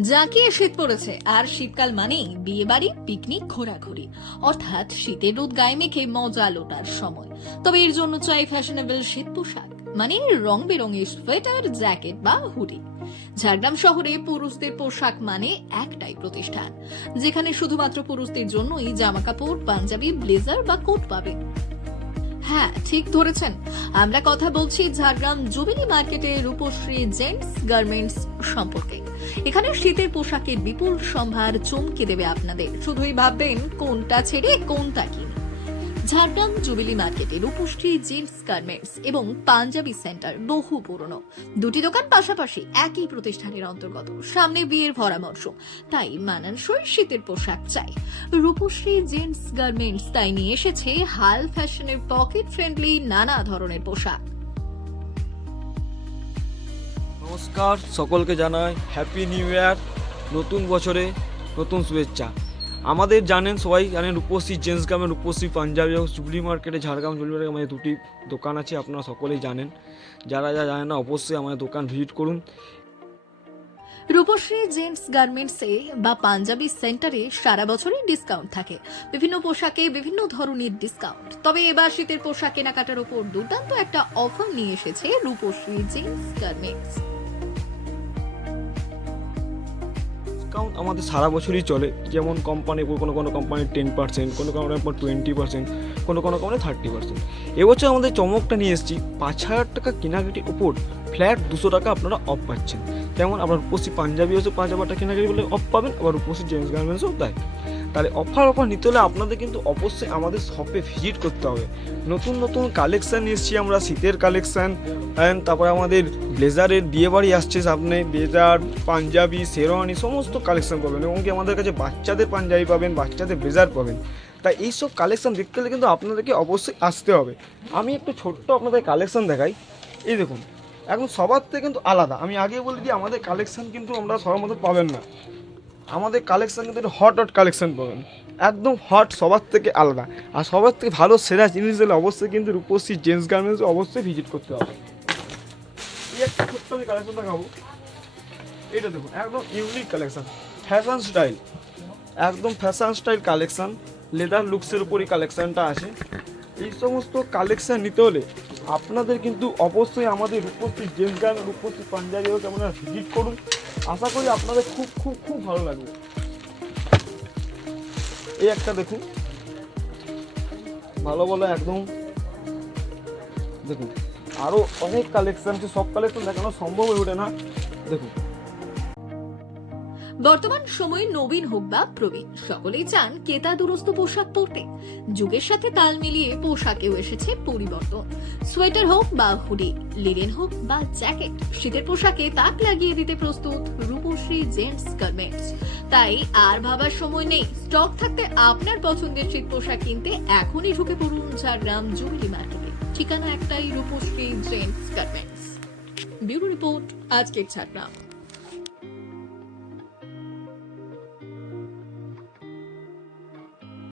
জাঁকিয়ে শীত পড়েছে, আর শীতকাল মানেই বিয়ে বাড়ি পিকনিক, ঘোরাঘুরি। অর্থাৎ শীতের রোদ গায়ে মেখে মজা লোটার সময়। তবে এর জন্য চাই ফ্যাশনেবল শীত পোশাক মানে রং বেরঙের সোয়েটার, জ্যাকেট বা হুডি। ঝাড়গ্রাম শহরে পুরুষদের পোশাক মানে একটাই প্রতিষ্ঠান, যেখানে শুধুমাত্র পুরুষদের জন্যই জামা কাপড় পাঞ্জাবি, ব্লেজার বা কোট পাবেন হ্যাঁ ঠিক ধরেছেন। আমরা কথা বলছি ঝাড়গ্রাম জুবিলি মার্কেটে রূপশ্রী জেন্টস গার্মেন্টস সম্পর্কে। এখানে শীতের পোশাকের বিপুল সম্ভার চমকে দেবে আপনাদের। শুধুই ভাববেন কোনটা ছেড়ে কোনটা কিনে ঝাড়গ্রাম জুবিলি মার্কেটে রূপশ্রী জেন্টস গার্মেন্টস এবং পাঞ্জাবি সেন্টার বহু পুরনো। দুটি দোকান পাশাপাশি একই প্রতিষ্ঠানের অন্তর্গত। সামনে বিয়ের ভরা মরশুম তাই মানানসই শীতের পোশাক চাই। রূপশ্রী জেন্টস গার্মেন্টস তাই নিয়ে এসেছে হাল ফ্যাশনের পকেট ফ্রেন্ডলি নানা ধরনের পোশাক। নমস্কার, সকলকে জানাই হ্যাপি নিউ ইয়ার, নতুন বছরে নতুন শুভেচ্ছা। আমাদের জানেন সবাই জানেন রূপশ্রী জেন্টস গ্রামের রূপশ্রী পাঞ্জাবি হাউস, জুবলি মার্কেটে, ঝাড়গ্রাম, জুবলি মার্কেটে আমাদের দুটি দোকান আছে, আপনারা সকলেই জানেন। যারা যা জানেন না, অবশ্যই আমাদের দোকান ভিজিট করুন। রূপশ্রী জেন্টস গার্মেন্টসে বা পাঞ্জাবি সেন্টারে সারা বছরই ডিসকাউন্ট থাকে। বিভিন্ন পোশাকে বিভিন্ন ধরনের ডিসকাউন্ট। তবে এবার শীতের পোশাক কেনাকাটার উপর দুর্দান্ত একটা অফার নিয়ে এসেছে রূপশ্রী জেন্টস গার্মেন্টস। ডিসকাউন্ট আমাদের সারা বছরই চলে। যেমন কোম্পানি কোনো কোনো কোম্পানির টেন পার্সেন্ট কোনো কোনো কোম্পানি টোয়েন্টি পার্সেন্ট কোনো কোনো কোম্পানি থার্টি পার্সেন্ট এবছর আমাদের চমকটা নিয়ে এসেছি, পাঁচ হাজার টাকা কেনাকাটির উপর ফ্ল্যাট দুশো টাকা আপনারা অফ পাচ্ছেন। যেমন আপনার উপস্থিত পাঞ্জাবি হচ্ছে পাঁচ হাজার টাকা কেনাকাটি বলে অফ পাবেন, আবার উপস্থিত জেন্টস গার্মেন্টসও তাই। তাহলে অফার অফার নিতে হলে আপনাদের কিন্তু অবশ্যই আমাদের শপে ভিজিট করতে হবে। নতুন নতুন কালেকশান এসেছি আমরা, শীতের কালেকশান অ্যান্ড তারপরে আমাদের ব্লেজারের বিয়েবাড়ি আসছে সামনে, ব্লেজার, পাঞ্জাবি, শেরওয়ানি, সমস্ত কালেকশান পাবেন এবং কি আমাদের কাছে বাচ্চাদের পাঞ্জাবি পাবেন, বাচ্চাদের ব্লেজার পাবেন। তাই এইসব কালেকশান দেখতে হলে কিন্তু আপনাদেরকে অবশ্যই আসতে হবে। আমি একটু ছোট্ট আপনাদের কালেকশন দেখাই। এই দেখুন, এখন সবার থেকে কিন্তু আলাদা। আমি আগে বলে দিই, আমাদের কালেকশান কিন্তু আমরা সবার মতো পাবেন না। আমাদের কালেকশন কিন্তু হট হট কালেকশান পাবেন একদম হট সবার থেকে আলাদা। আর সবার থেকে ভালো সেরা জিনিস হলে অবশ্যই কিন্তু রূপশ্রী জেন্টস গার্মেন্টস অবশ্যই ভিজিট করতে হবে। এই একটা ছোট্ট আমি কালেকশন দেখাবো। এটা দেখুন, একদম ইউনিক কালেকশন ফ্যাশন স্টাইল একদম ফ্যাশন স্টাইল কালেকশন লেদার লুকসের উপরই কালেকশনটা আছে এই সমস্ত কালেকশন নিতে হলে আপনাদের কিন্তু অবশ্যই আমাদের রূপশ্রী জেমস গান রূপশ্রী পাঞ্জাবি হোক আপনারা ভিজিট করুন। আশা করি আপনাদের খুব খুব খুব ভালো লাগবে। এই একটা দেখুন। ভালো ভালো একদম। দেখুন আরও অনেক কালেকশন সব কালেকশন দেখানো সম্ভব হয়ে ওঠে না। দেখুন। বর্তমান সময়ে নবীন হোক বা প্রবীণ, সকলেই চান কেতা দুরস্ত পোশাক পরতে। যুগের সাথে তাল মিলিয়ে পোশাকেও এসেছে পরিবর্তন। সোয়েটার হোক বা হুডি, লিনেন হোক বা জ্যাকেট, শীতের পোশাকে তাক লাগিয়ে দিতে প্রস্তুত রূপশ্রী জেন্টস গার্মেন্টস। তাই আর ভাবার সময় নেই, স্টক থাকতে আপনার পছন্দের শীত পোশাক কিনতে এখনই ঢুকে পড়ুন ঝাড়গ্রাম জুবিলি মার্কেটে। ঠিকানা একটাই Rupashree gents garments. Bureau report, আজকের ঝাড়গ্রাম।